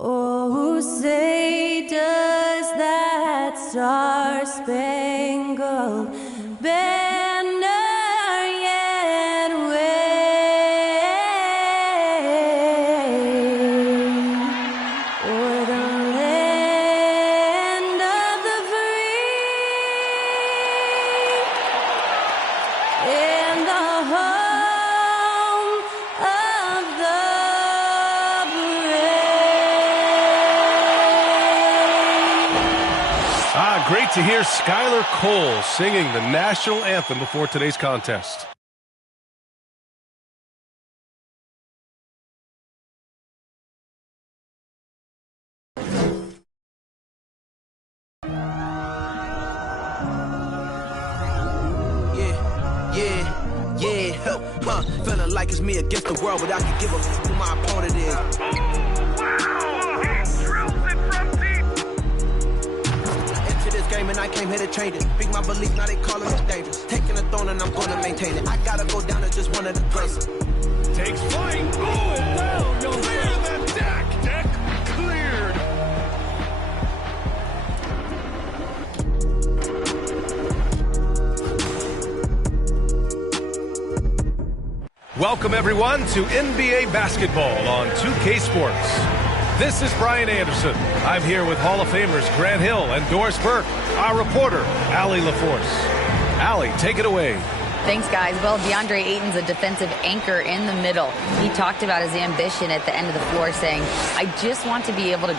Oh, say does that star-spangled banner yet wave o'er the land of the free and the home of the Great to hear Skylar Cole singing the national anthem before today's contest. Feeling like it's me against the world, but I can give a f who my opponent is. And I came here to change it. Big my belief, now they calling me dangerous. Taking the throne and I'm gonna maintain it. I gotta go down to just one of the places. Takes flight. Oh, down. You'll clear the deck. Deck cleared. Welcome everyone to NBA basketball on 2K Sports. This is Brian Anderson. I'm here with Hall of Famers Grant Hill and Doris Burke, our reporter, Allie LaForce. Allie, take it away. Thanks, guys. Well, DeAndre Ayton's a defensive anchor in the middle. He talked about his ambition at the end of the floor, saying, I just want to be able to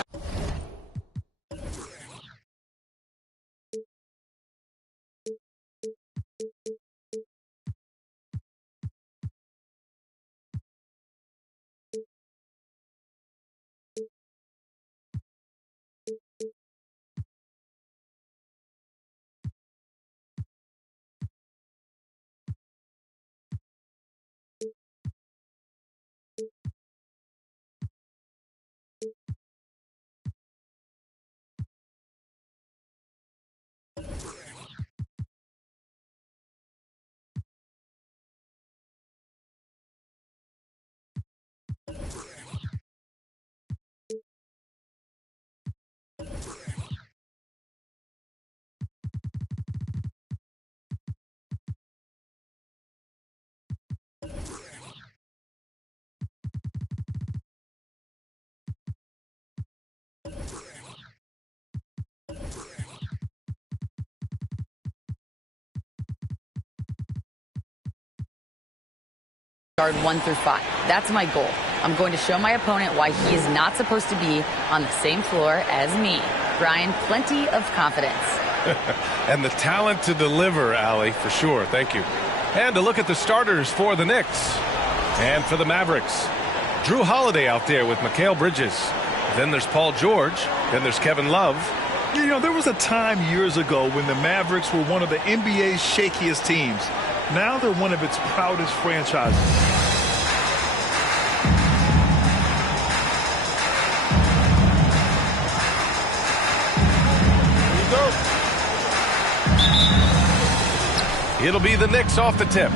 guard 1 through 5. That's my goal. I'm going to show my opponent why he is not supposed to be on the same floor as me. Brian, plenty of confidence. And the talent to deliver, Allie, for sure. Thank you. And to look at the starters for the Knicks and for the Mavericks. Drew Holiday out there with Mikal Bridges. Then there's Paul George. Then there's Kevin Love. You know, there was a time years ago when the Mavericks were one of the NBA's shakiest teams. Now they're one of its proudest franchises. It'll be the Knicks off the tip.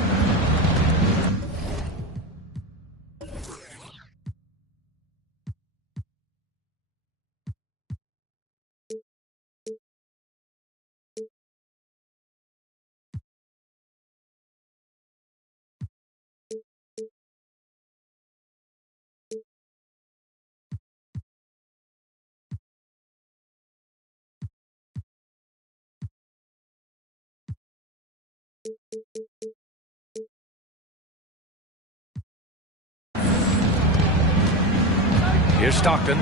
Here's Stockton.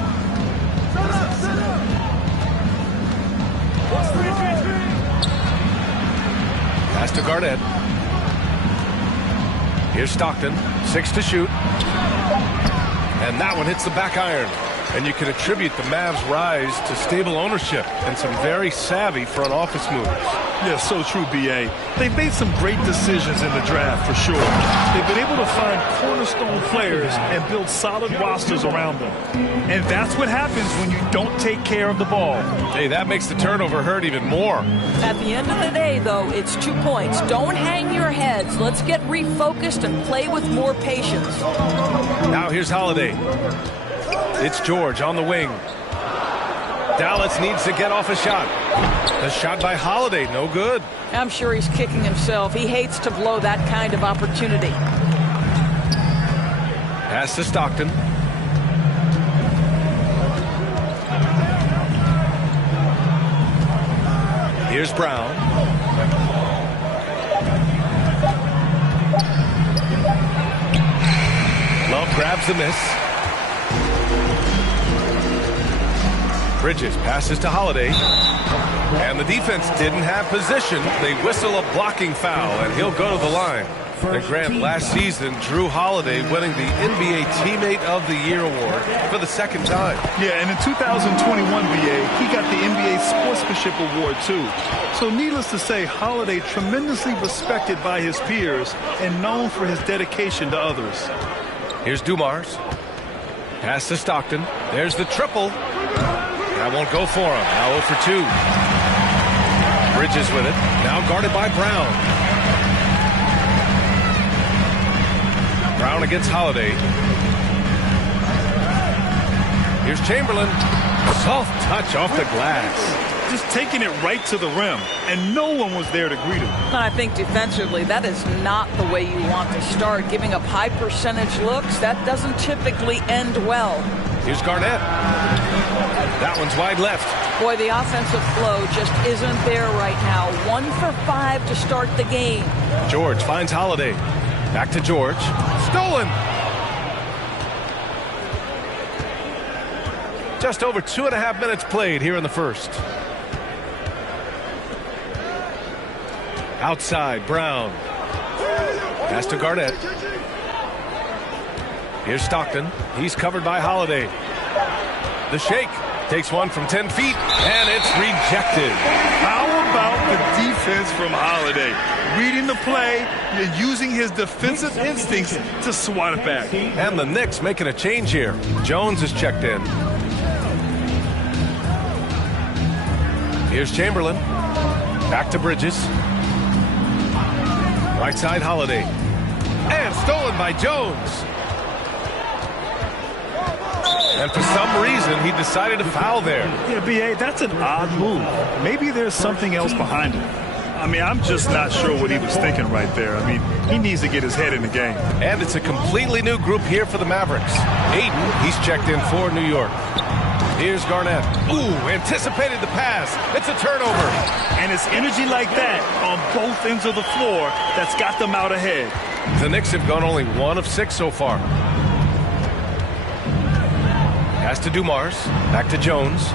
Pass to Garnett. Here's Stockton. 6 to shoot. And that one hits the back iron. And you can attribute the Mavs' rise to stable ownership and some very savvy front office moves. Yeah, so true, B.A. They've made some great decisions in the draft, for sure. They've been able to find cornerstone players and build solid rosters around them. And that's what happens when you don't take care of the ball. Hey, that makes the turnover hurt even more. At the end of the day, though, it's 2 points. Don't hang your heads. Let's get refocused and play with more patience. Now here's Holiday. It's George on the wing. Dallas needs to get off a shot. The shot by Holiday, no good. I'm sure he's kicking himself. He hates to blow that kind of opportunity. Pass to Stockton. Here's Brown. Love grabs the miss. Bridges passes to Holiday. And the defense didn't have position. They whistle a blocking foul, and he'll go to the line. And Grant, last season, Drew Holiday winning the NBA Teammate of the Year award for the second time. Yeah, and in 2021, BA, he got the NBA Sportsmanship Award, too. So needless to say, Holiday tremendously respected by his peers and known for his dedication to others. Here's Dumars. Pass to Stockton. There's the triple. That won't go for him. Now 0 for 2. Bridges with it. Now guarded by Brown. Brown against Holiday. Here's Chamberlain. Soft touch off the glass. Just taking it right to the rim, and no one was there to greet him. I think defensively, that is not the way you want to start. Giving up high percentage looks, that doesn't typically end well. Here's Garnett. That one's wide left. Boy, the offensive flow just isn't there right now. 1 for 5 to start the game. George finds Holiday. Back to George. Stolen. Just over 2.5 minutes played here in the first. Outside, Brown. Pass to Garnett. Here's Stockton. He's covered by Holiday. The shake. Takes one from 10 feet, and it's rejected. How about the defense from Holiday? Reading the play and using his defensive instincts to swat it back. And the Knicks making a change here. Jones is checked in. Here's Chamberlain. Back to Bridges. Right side, Holiday. And stolen by Jones. And for some reason, he decided to foul there. Yeah, B.A., that's an odd move. Maybe there's something else behind it. I mean, I'm just not sure what he was thinking right there. I mean, he needs to get his head in the game. And it's a completely new group here for the Mavericks. Aiden, he's checked in for New York. Here's Garnett. Ooh, anticipated the pass. It's a turnover. And it's energy like that on both ends of the floor that's got them out ahead. The Knicks have gone only 1 of 6 so far. Pass to Dumars. Back to Jones.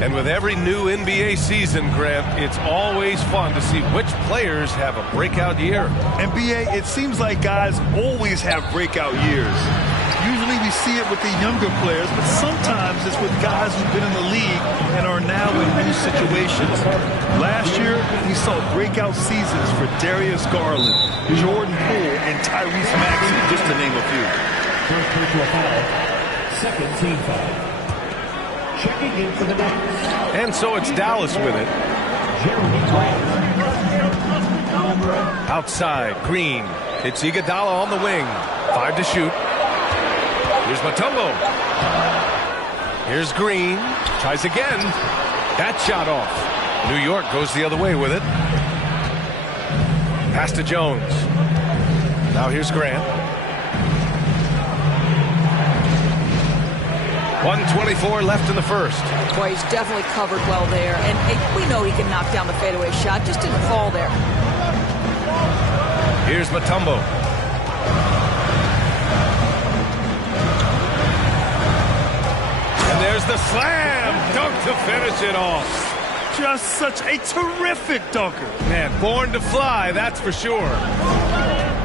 And with every new NBA season, Grant, it's always fun to see which players have a breakout year. And B.A., it seems like guys always have breakout years. Usually we see it with the younger players, but sometimes it's with guys who've been in the league and are now in new situations. Last year, we saw breakout seasons for Darius Garland, Jordan Poole, and Tyrese Maxey, just to name a few. First personal foul, second team foul. Checking in for the Knicks. And so it's Dallas with it. Jeremy Grant. Outside, Green. It's Iguodala on the wing. 5 to shoot. Here's Mutombo. Here's Green. Tries again. That shot off. New York goes the other way with it. Pass to Jones. Now here's Grant. 1:24 left in the first. Boy, he's definitely covered well there. And we know he can knock down the fadeaway shot. Just didn't fall there. Here's Mutombo. And there's the slam dunk to finish it off. Just such a terrific dunker. Man, born to fly, that's for sure.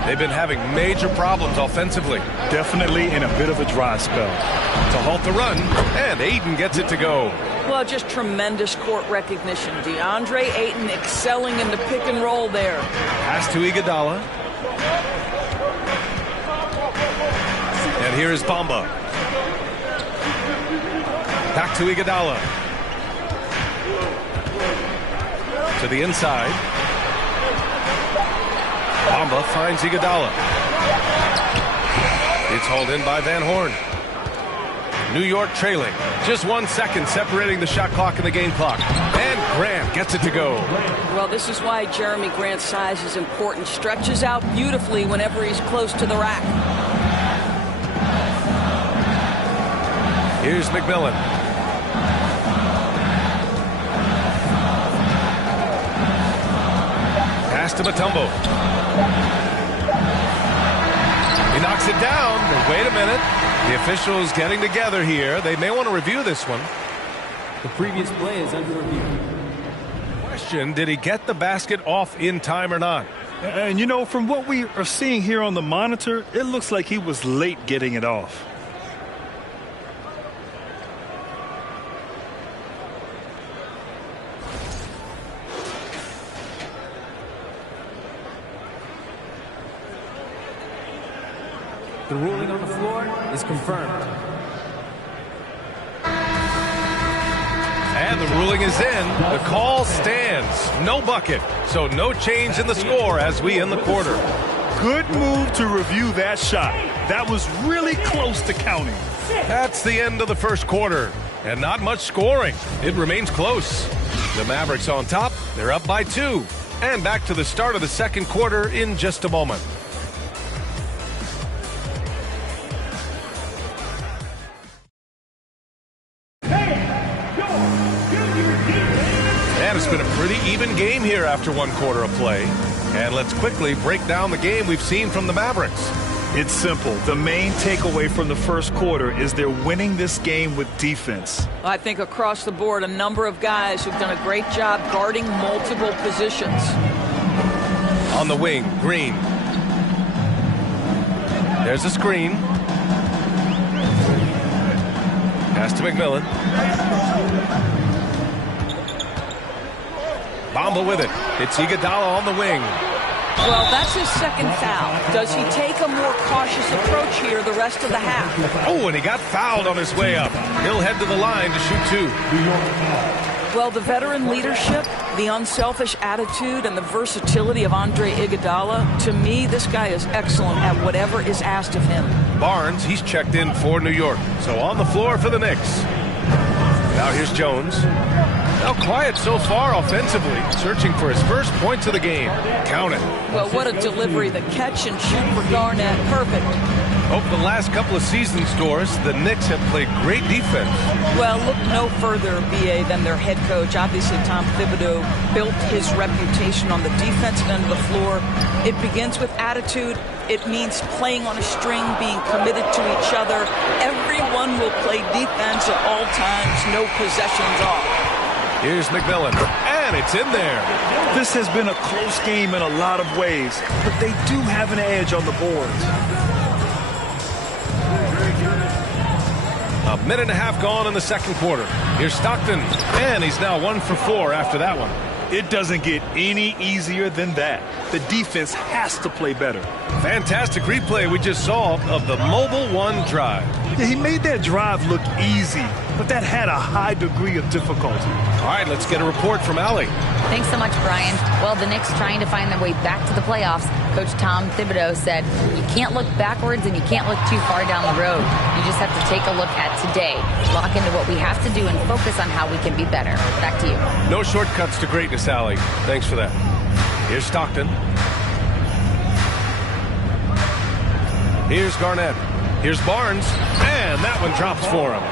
They've been having major problems offensively. Definitely in a bit of a dry spell. To halt the run, and Aiden gets it to go. Well, just tremendous court recognition. DeAndre Ayton excelling in the pick and roll there. Pass to Iguodala. And here is Bamba. Back to Iguodala. To the inside. Bamba finds Iguodala. It's hauled in by Van Horn. New York trailing. Just 1 second separating the shot clock and the game clock. And Grant gets it to go. Well, this is why Jeremy Grant's size is important. Stretches out beautifully whenever he's close to the rack. Here's McMillan. Pass to Mutombo. He knocks it down, but wait a minute. The officials getting together here. They may want to review this one. The previous play is under review. Question, did he get the basket off in time or not? And you know, from what we are seeing here on the monitor, it looks like he was late getting it off. The ruling on the floor is confirmed. And the ruling is in. The call stands. No bucket. So no change in the score as we end the quarter. Good move to review that shot. That was really close to counting. That's the end of the first quarter. And not much scoring. It remains close. The Mavericks on top. They're up by 2. And back to the start of the second quarter in just a moment. And it's been a pretty even game here after 1 quarter of play. And let's quickly break down the game we've seen from the Mavericks. It's simple. The main takeaway from the first quarter is they're winning this game with defense. I think across the board, a number of guys who've done a great job guarding multiple positions. On the wing, Green. There's a screen. Pass to McMillan. Bamba with it. It's Iguodala on the wing. Well, that's his second foul. Does he take a more cautious approach here the rest of the half? Oh, and he got fouled on his way up. He'll head to the line to shoot 2. Well, the veteran leadership, the unselfish attitude, and the versatility of Andre Iguodala, to me, this guy is excellent at whatever is asked of him. Barnes, he's checked in for New York. So on the floor for the Knicks. Now here's Jones. Now quiet so far offensively, searching for his first points of the game. Count it. Well, what a delivery. The catch and shoot for Garnett. Perfect. Over the last couple of seasons, Doris, the Knicks have played great defense. Well, look no further, B.A., than their head coach. Obviously, Tom Thibodeau built his reputation on the defensive end of the floor. It begins with attitude. It means playing on a string, being committed to each other. Everyone will play defense at all times, no possessions off. Here's McMillan, and it's in there. This has been a close game in a lot of ways, but they do have an edge on the boards. A minute and a half gone in the second quarter. Here's Stockton, and he's now 1 for 4 after that one. It doesn't get any easier than that. The defense has to play better. Fantastic replay we just saw of the Mobile One drive. Yeah, he made that drive look easy, but that had a high degree of difficulty. All right, let's get a report from Allie. Thanks so much, Brian. Well, the Knicks trying to find their way back to the playoffs. Coach Tom Thibodeau said, you can't look backwards and you can't look too far down the road. You just have to take a look at today, lock into what we have to do, and focus on how we can be better. Back to you. No shortcuts to greatness, Allie. Thanks for that. Here's Stockton. Here's Garnett. Here's Barnes. And that one drops for him.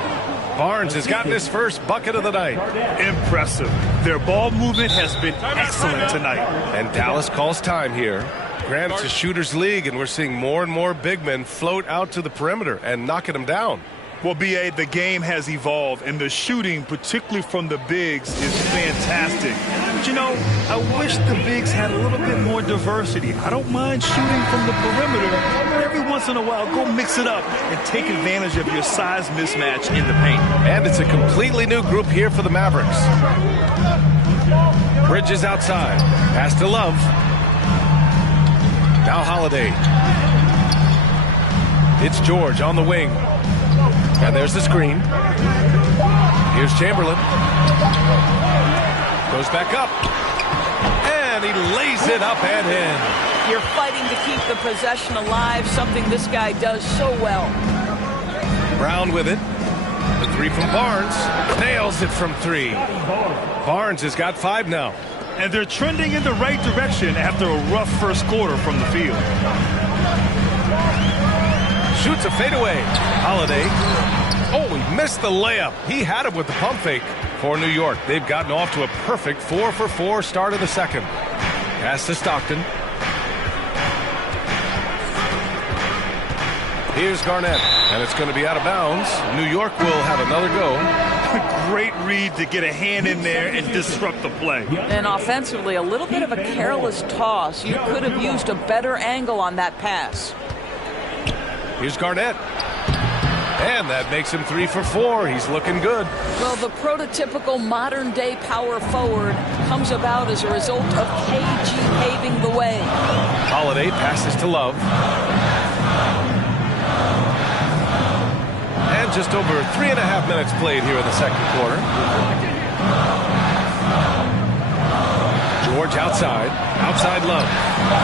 Barnes has gotten his first bucket of the night. Impressive. Their ball movement has been excellent tonight. And Dallas calls time here. Granted, it's a shooter's league, and we're seeing more and more big men float out to the perimeter and knocking them down. Well, B.A., the game has evolved, and the shooting, particularly from the bigs, is fantastic. But, you know, I wish the bigs had a little bit more diversity. I don't mind shooting from the perimeter, but every once in a while, go mix it up and take advantage of your size mismatch in the paint. And it's a completely new group here for the Mavericks. Bridges outside. Pass to Love. Now Holiday. It's George on the wing. And there's the screen. Here's Chamberlain. Goes back up. And he lays it up and in. You're fighting to keep the possession alive, something this guy does so well. Brown with it. The three from Barnes. Nails it from three. Barnes has got 5 now. And they're trending in the right direction after a rough first quarter from the field. Shoots a fadeaway. Holiday. Oh, he missed the layup. He had it with the pump fake for New York. They've gotten off to a perfect 4-for-4 start of the second. Pass to Stockton. Here's Garnett, and it's going to be out of bounds. New York will have another go. Great read to get a hand in there and disrupt the play. And offensively, a little bit of a careless toss. You could have used a better angle on that pass. Here's Garnett. And that makes him 3 for 4. He's looking good. Well, the prototypical modern-day power forward comes about as a result of KG paving the way. Holiday passes to Love. And just over 3.5 minutes played here in the second quarter. George outside. Outside Love.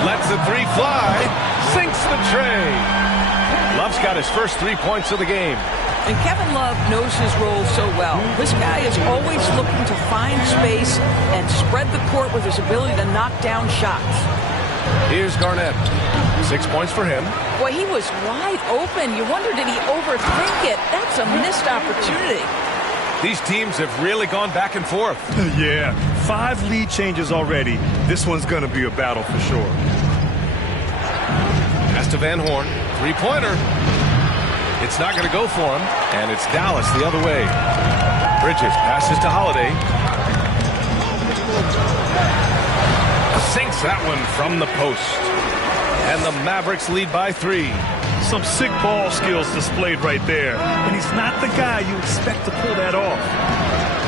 Lets the three fly. Sinks the tray. Love's got his first 3 points of the game. And Kevin Love knows his role so well. This guy is always looking to find space and spread the court with his ability to knock down shots. Here's Garnett. 6 points for him. Boy, he was wide open. You wonder, did he overthink it? That's a missed opportunity. These teams have really gone back and forth. Yeah, 5 lead changes already. This one's going to be a battle for sure. Pass to Van Horn. 3-pointer. It's not going to go for him, and it's Dallas the other way. Bridges passes to Holiday. Sinks that one from the post. And the Mavericks lead by 3. Some sick ball skills displayed right there. And he's not the guy you expect to pull that off.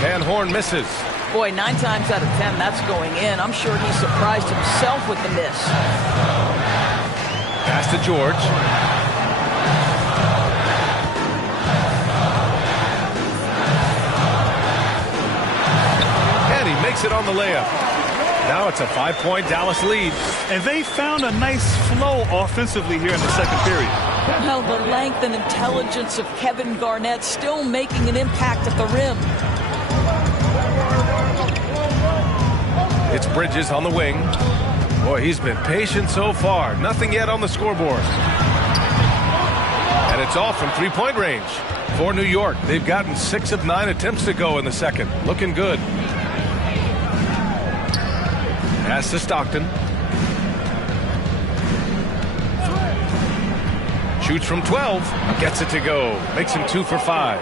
Van Horn misses. Boy, 9 times out of 10, that's going in. I'm sure he surprised himself with the miss. Pass to George. And he makes it on the layup. Now it's a 5-point Dallas lead. And they found a nice flow offensively here in the second period. Well, the length and intelligence of Kevin Garnett still making an impact at the rim. It's Bridges on the wing. Boy, he's been patient so far. Nothing yet on the scoreboard. And it's off from 3-point range for New York. They've gotten 6 of 9 attempts to go in the second. Looking good. Pass to Stockton. Shoots from 12. Gets it to go. Makes him 2 for 5.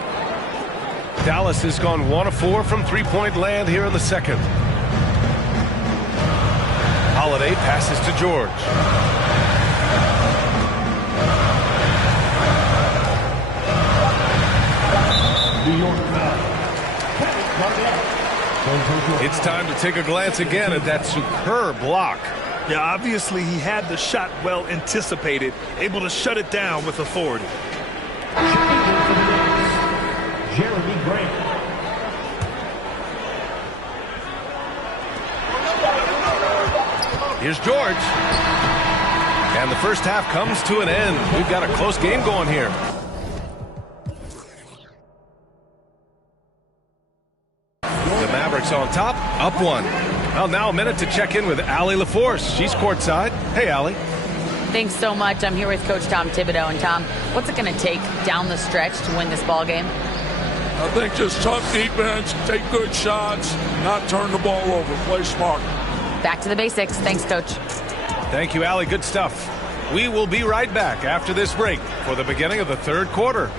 Dallas has gone 1 of 4 from 3-point land here in the second. Holiday passes to George. New York foul. It's time to take a glance again at that superb block. Yeah, obviously he had the shot well anticipated, able to shut it down with authority. Jeremy Grant. Here's George. And the first half comes to an end. We've got a close game going here. The Mavericks on top, up 1. Well, now a minute to check in with Allie LaForce. She's courtside. Hey, Allie. Thanks so much. I'm here with Coach Tom Thibodeau. And Tom, what's it going to take down the stretch to win this ball game? I think just tough defense, take good shots, not turn the ball over, play smart. Back to the basics. Thanks, Coach. Thank you, Allie. Good stuff. We will be right back after this break for the beginning of the third quarter.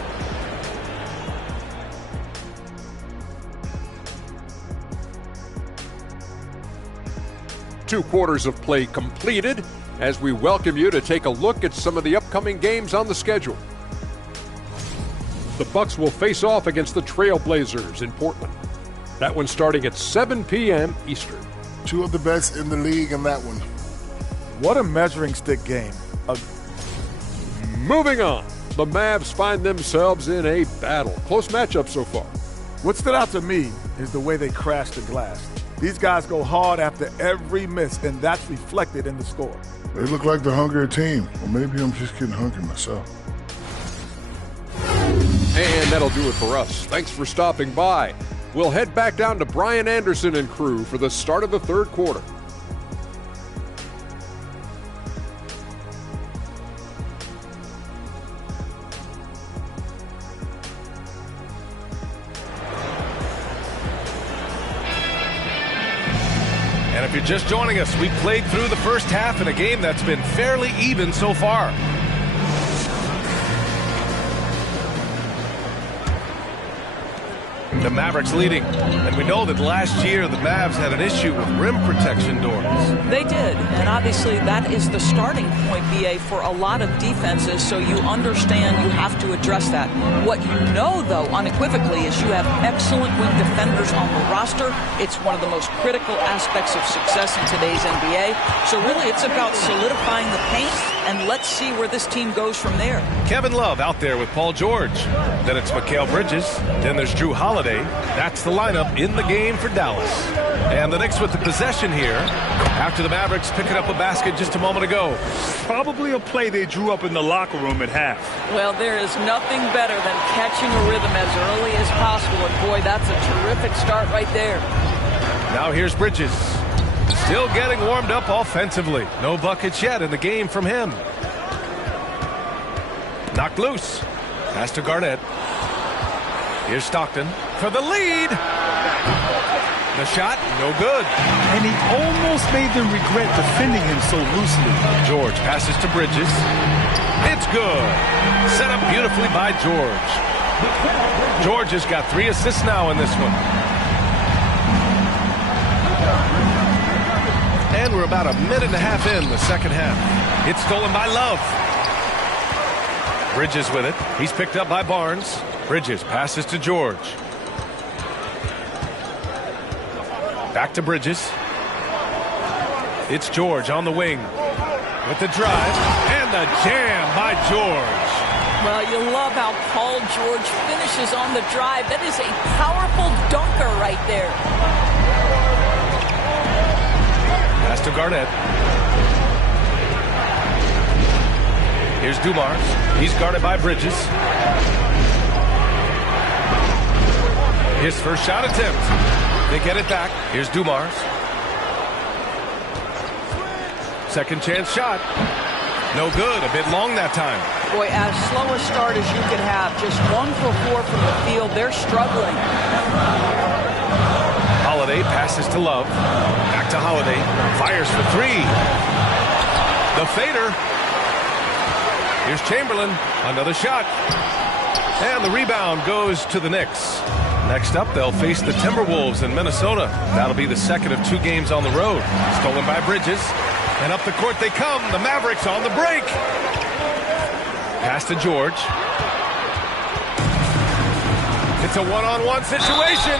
Two quarters of play completed as we welcome you to take a look at some of the upcoming games on the schedule. The Bucks will face off against the Trailblazers in Portland. That one starting at 7 p.m. Eastern. 2 of the best in the league in that one. What a measuring stick game. Moving on, the Mavs find themselves in a battle. Close matchup so far. What stood out to me is the way they crashed the glass. These guys go hard after every miss, and that's reflected in the score. They look like the hungrier team. Or maybe I'm just getting hungry myself. And that'll do it for us. Thanks for stopping by. We'll head back down to Brian Anderson and crew for the start of the third quarter. And if you're just joining us, we played through the first half in a game that's been fairly even so far. The Mavericks leading, and we know that last year the Mavs had an issue with rim protection doors. They did, and obviously that is the starting point, BA, for a lot of defenses, so you understand you have to address that. What you know, though, unequivocally, is you have excellent wing defenders on the roster. It's one of the most critical aspects of success in today's NBA. So really, it's about solidifying the paint, and let's see where this team goes from there. Kevin Love out there with Paul George. Then it's Mikal Bridges. Then there's Drew Holiday. That's the lineup in the game for Dallas. And the Knicks with the possession here after the Mavericks picking up a basket just a moment ago. Probably a play they drew up in the locker room at half. Well, there is nothing better than catching a rhythm as early as possible, and boy, that's a terrific start right there. Now here's Bridges. Still getting warmed up offensively. No buckets yet in the game from him. Knocked loose. Pass to Garnett. Here's Stockton for the lead. The shot, no good. And he almost made them regret defending him so loosely. George passes to Bridges. It's good. Set up beautifully by George. George has got 3 assists now in this one. And we're about a minute and a half in the second half. It's stolen by Love. Bridges with it. He's picked up by Barnes. Bridges passes to George. Back to Bridges. It's George on the wing with the drive and the jam by George. Well, you love how Paul George finishes on the drive. That is a powerful dunker right there. Pass to Garnett. Here's Dumars. He's guarded by Bridges. His first shot attempt. They get it back. Here's Dumars. Second chance shot. No good. A bit long that time. Boy, as slow a start as you could have. Just 1 for 4 from the field. They're struggling. Holiday passes to Love. Back to Holiday. Fires for 3. The fader. Here's Chamberlain. Another shot. And the rebound goes to the Knicks. Next up, they'll face the Timberwolves in Minnesota. That'll be the second of 2 games on the road. Stolen by Bridges. And up the court they come. The Mavericks on the break. Pass to George. It's a one-on-one situation.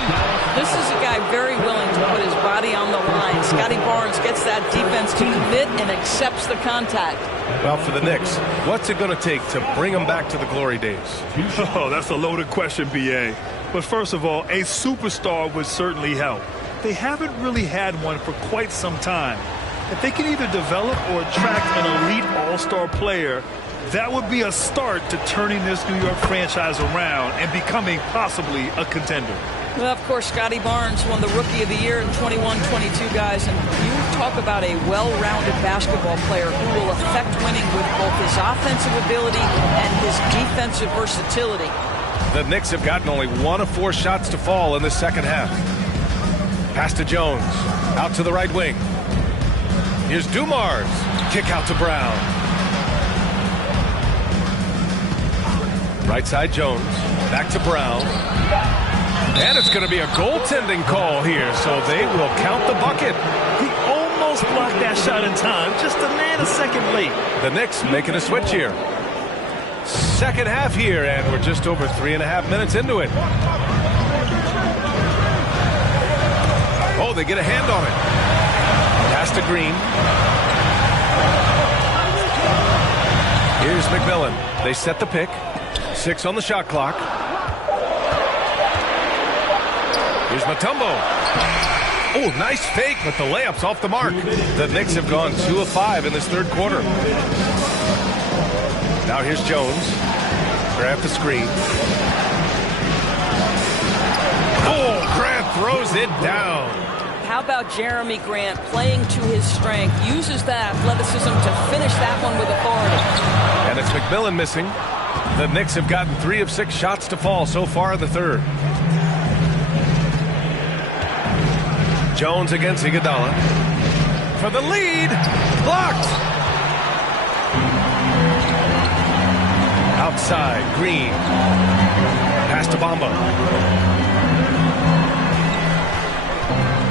This is a guy very willing to put his body on the line. Scotty Barnes gets that defense to commit and accepts the contact. Well, for the Knicks, what's it going to take to bring them back to the glory days? Oh, that's a loaded question, B.A. But first of all, a superstar would certainly help. They haven't really had one for quite some time. If they can either develop or attract an elite all-star player, that would be a start to turning this New York franchise around and becoming possibly a contender. Well, of course, Scotty Barnes won the Rookie of the Year in 21-22, guys. And you talk about a well-rounded basketball player who will affect winning with both his offensive ability and his defensive versatility. The Knicks have gotten only 1 of 4 shots to fall in the second half. Pass to Jones. Out to the right wing. Here's Dumars. Kick out to Brown. Right side Jones. Back to Brown. And it's going to be a goaltending call here, so they will count the bucket. He almost blocked that shot in time, just a nanosecond late. The Knicks making a switch here. Second half here, and we're just over 3.5 minutes into it. Oh, they get a hand on it. Pass to Green. Here's McMillan. They set the pick. 6 on the shot clock. Here's Mutombo. Oh, nice fake, but the layup's off the mark. The Knicks have gone 2 of 5 in this third quarter. Now here's Jones. Grab the screen. Oh, Grant throws it down. How about Jeremy Grant playing to his strength, uses that athleticism to finish that one with authority. And it's McMillan missing. The Knicks have gotten 3 of 6 shots to fall so far in the third. Jones against Iguodala. For the lead. Blocked. Outside, Green. Pass to Bamba.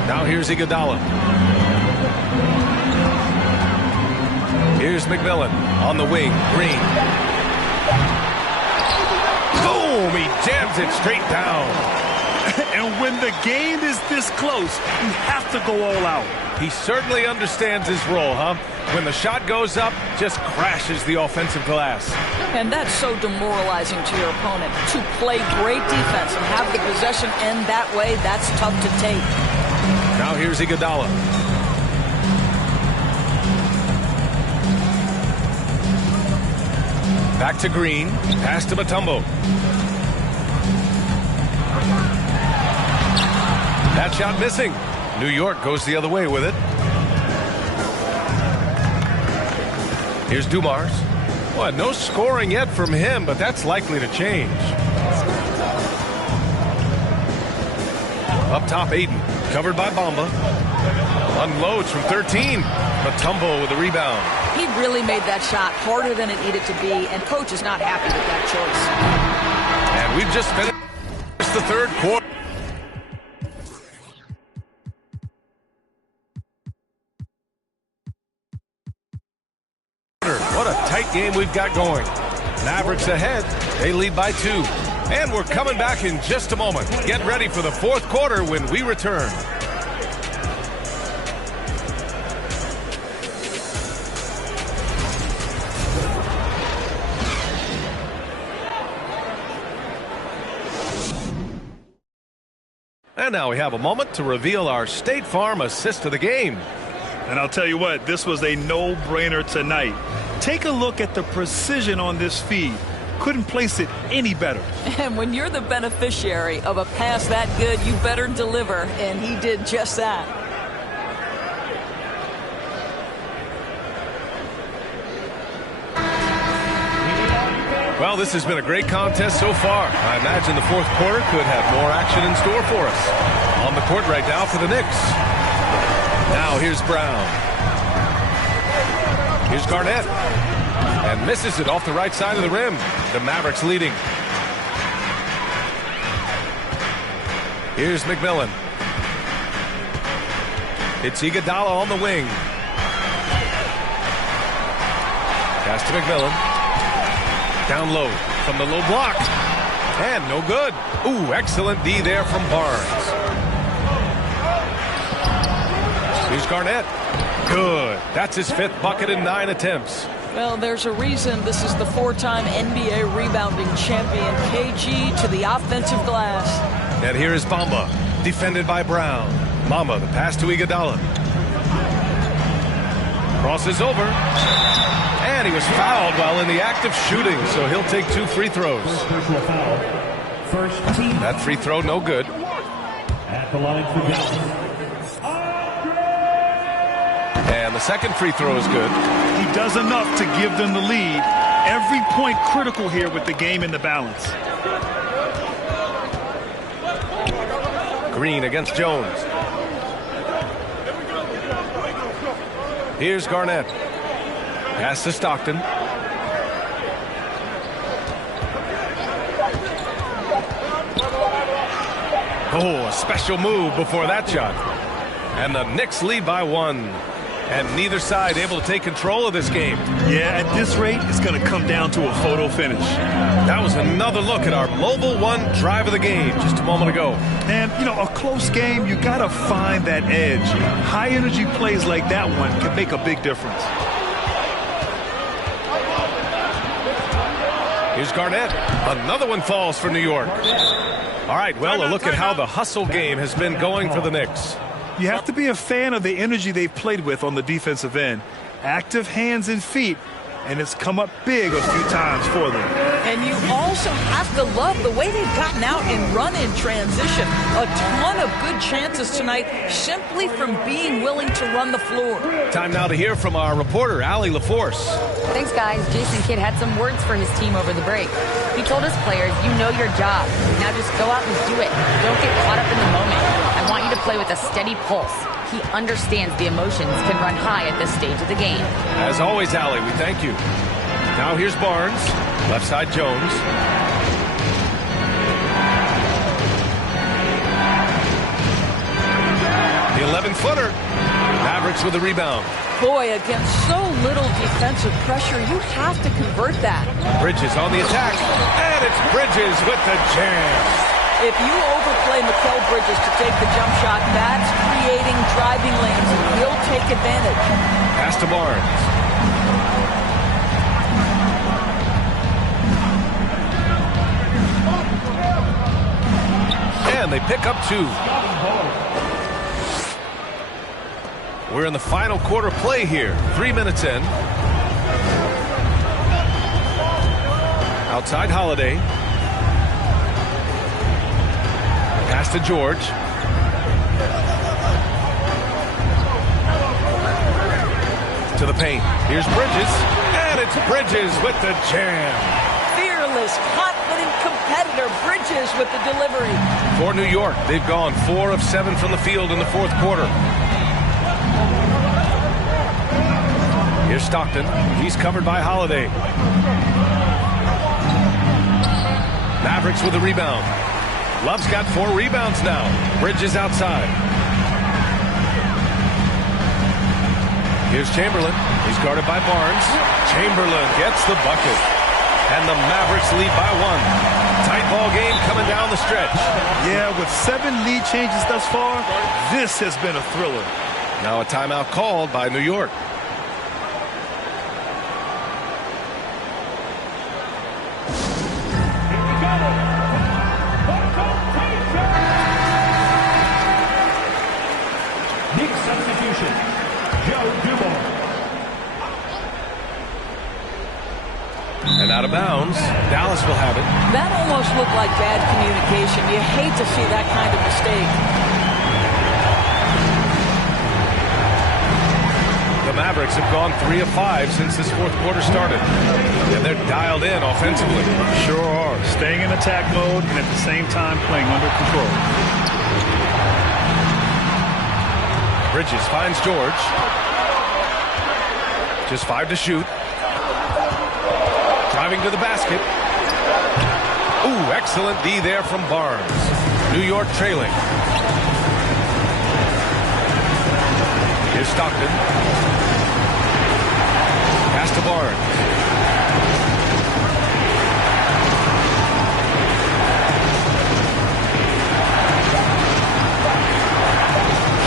Now here's Iguodala. Here's McMillan on the wing. Green. Boom! He jams it straight down. And when the game is this close, you have to go all out. He certainly understands his role, huh? When the shot goes up, just crashes the offensive glass. And that's so demoralizing to your opponent. To play great defense and have the possession end that way, that's tough to take. Now here's Iguodala. Back to Green. Pass to Mutombo. That shot missing. New York goes the other way with it. Here's Dumars. Well, no scoring yet from him, but that's likely to change. Up top, Aiden. Covered by Bamba. Unloads from 13. Mutombo with the rebound. He really made that shot harder than it needed to be, and coach is not happy with that choice. And we've just finished the third quarter. What a tight game we've got going. Mavericks ahead. They lead by 2. And we're coming back in just a moment. Get ready for the fourth quarter when we return. And now we have a moment to reveal our State Farm assist of the game. And I'll tell you what, this was a no-brainer tonight. Take a look at the precision on this feed. Couldn't place it any better. And when you're the beneficiary of a pass that good, you better deliver, and he did just that. Well, this has been a great contest so far. I imagine the fourth quarter could have more action in store for us. On the court right now for the Knicks. Now here's Brown. Here's Garnett. And misses it off the right side of the rim. The Mavericks leading. Here's McMillan. It's Iguodala on the wing. Pass to McMillan. Down low from the low block. And no good. Ooh, excellent D there from Barnes. Here's Garnett. Good. That's his 5th bucket in 9 attempts. Well, there's a reason this is the 4-time NBA rebounding champion. KG to the offensive glass. And here is Bamba, defended by Brown. Mama, the pass to Iguodala. Crosses over. And he was fouled while in the act of shooting, so he'll take 2 free throws. That free throw, no good. At the line for Dallas. And the second free throw is good. He does enough to give them the lead. Every point critical here with the game in the balance. Green against Jones. Here's Garnett. Pass to Stockton. Oh, a special move before that shot. And the Knicks lead by 1. And neither side able to take control of this game. Yeah, at this rate, it's going to come down to a photo finish. That was another look at our Mobile One drive of the game just a moment ago. And, you know, a close game, you got to find that edge. High-energy plays like that one can make a big difference. Here's Garnett. Another one falls for New York. All right, well, a look at how the hustle game has been going for the Knicks. You have to be a fan of the energy they've played with on the defensive end. Active hands and feet, and it's come up big a few times for them. And you also have to love the way they've gotten out and run in transition. A ton of good chances tonight simply from being willing to run the floor. Time now to hear from our reporter, Allie LaForce. Thanks, guys. Jason Kidd had some words for his team over the break. He told his players, you know your job. Now just go out and do it. Don't get caught up in the moment. I want you to play with a steady pulse. He understands the emotions can run high at this stage of the game. As always, Allie, we thank you. Now here's Barnes. Left side, Jones. The 11-footer. Mavericks with the rebound. Boy, against so little defensive pressure, you have to convert that. Bridges on the attack. And it's Bridges with the jam. If you overplay Mikal Bridges to take the jump shot, that's creating driving lanes, and he'll take advantage. Pass to Barnes. And they pick up 2. We're in the final quarter play here. 3 minutes in. Outside Holiday. Pass to George. To the paint. Here's Bridges. And it's Bridges with the jam. Fearless, confident competitor. Bridges with the delivery. For New York, they've gone 4 of 7 from the field in the fourth quarter. Here's Stockton. He's covered by Holiday. Mavericks with a rebound. Love's got 4 rebounds now. Bridges outside. Here's Chamberlain. He's guarded by Barnes. Chamberlain gets the bucket. And the Mavericks lead by 1. Tight ball game coming down the stretch. Yeah, with 7 lead changes thus far, this has been a thriller. Now a timeout called by New York. And out of bounds, Dallas will have it. That almost looked like bad communication. You hate to see that kind of mistake. The Mavericks have gone 3 of 5 since this fourth quarter started. And they're dialed in offensively. Sure are. Staying in attack mode and at the same time playing under control. Bridges finds George. Just 5 to shoot. Driving to the basket. Ooh, excellent D there from Barnes. New York trailing. Here's Stockton. Pass to Barnes.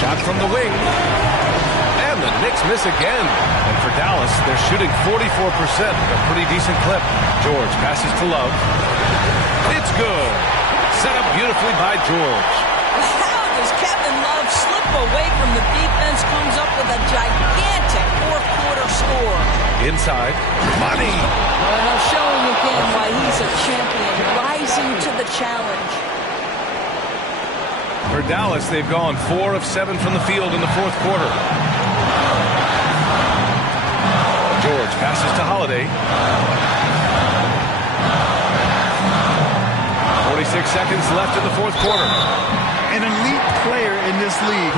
Shot from the wing. And the Knicks miss again. And for Dallas, they're shooting 44%. A pretty decent clip. George passes to Love. It's good. Set up beautifully by George. How does Kevin Love slip away from the defense? Comes up with a gigantic fourth quarter score. Inside. Money. Well, showing again why he's a champion. Rising to the challenge. For Dallas, they've gone 4 of 7 from the field in the fourth quarter. George passes to Holiday. 46 seconds left in the fourth quarter. An elite player in this league.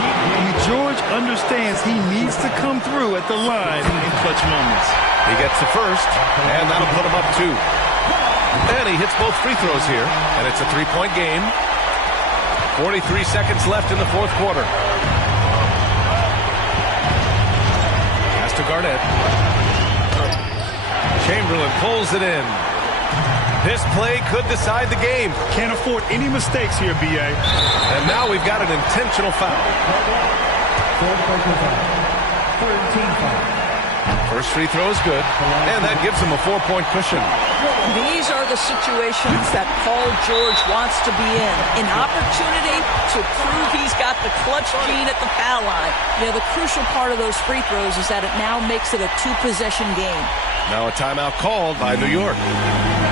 George understands he needs to come through at the line in clutch moments. He gets the first, and that'll put him up 2. And he hits both free throws here, and it's a 3-point game. 43 seconds left in the fourth quarter. Pass to Garnett. Chamberlain pulls it in. This play could decide the game. Can't afford any mistakes here, B.A. And now we've got an intentional foul. First free throw is good, and that gives him a 4-point cushion. These are the situations that Paul George wants to be in. An opportunity to prove he's got the clutch gene at the foul line. The crucial part of those free throws is that it now makes it a two-possession game. Now a timeout called by New York.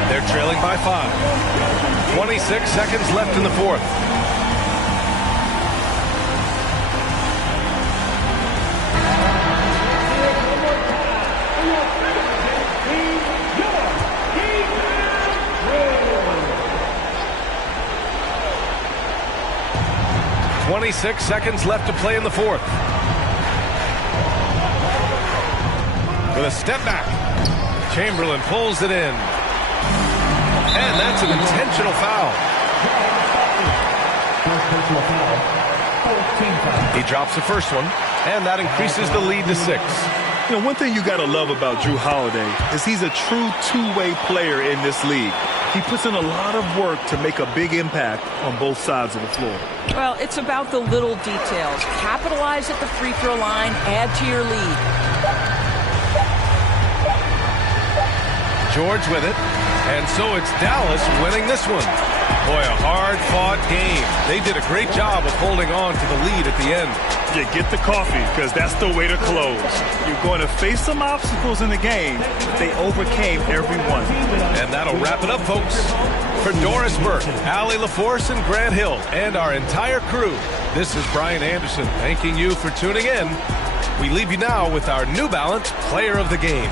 They're trailing by 5. 26 seconds left in the fourth. Six seconds left to play in the fourth. With a step back, Chamberlain pulls it in. And that's an intentional foul. He drops the first one, and that increases the lead to 6. One thing you got to love about Jrue Holiday is he's a true two-way player in this league. He puts in a lot of work to make a big impact on both sides of the floor. Well, it's about the little details. Capitalize at the free throw line, add to your lead. George with it, and so it's Dallas winning this one. Boy, a hard-fought game. They did a great job of holding on to the lead at the end. Yeah, get the coffee, because that's the way to close. You're going to face some obstacles in the game, but they overcame every one. And that'll wrap it up, folks. For Doris Burke, Allie LaForce, and Grant Hill, and our entire crew, this is Brian Anderson thanking you for tuning in. We leave you now with our New Balance Player of the Game.